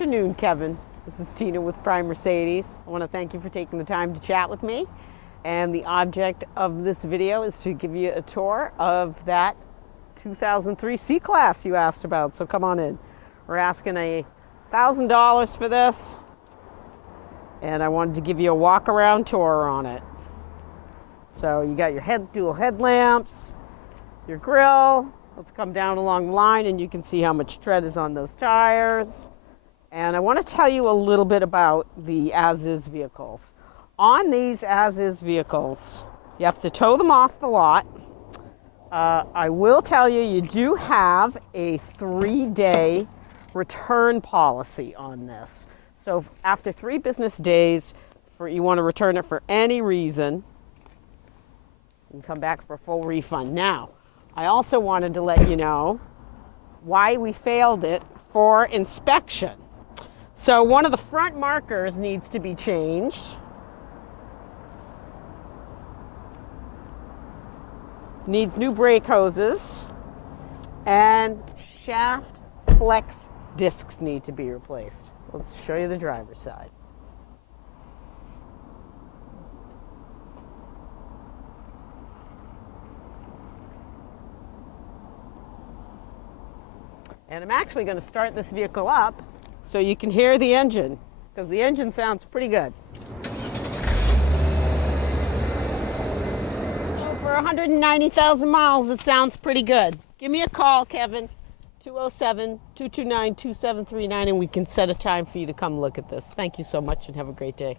afternoon, Kevin. This is Tina with Prime Mercedes. I want to thank you for taking the time to chat with me. And the object of this video is to give you a tour of that 2003 C-Class you asked about. So come on in. We're asking $1,000 for this. And I wanted to give you a walk-around tour on it. So you got your dual headlamps, your grille. Let's come down along the line and you can see how much tread is on those tires. And I want to tell you a little bit about the as-is vehicles. On these as-is vehicles, you have to tow them off the lot. I will tell you, you do have a 3-day return policy on this. So after 3 business days, you want to return it for any reason, and come back for a full refund. Now, I also wanted to let you know why we failed it for inspection. So one of the front markers needs to be changed. Needs new brake hoses, and shaft flex discs need to be replaced. Let's show you the driver's side. And I'm actually going to start this vehicle up so you can hear the engine, because the engine sounds pretty good. So for 190,000 miles, it sounds pretty good. Give me a call, Kevin, 207-229-2739, and we can set a time for you to come look at this. Thank you so much and have a great day.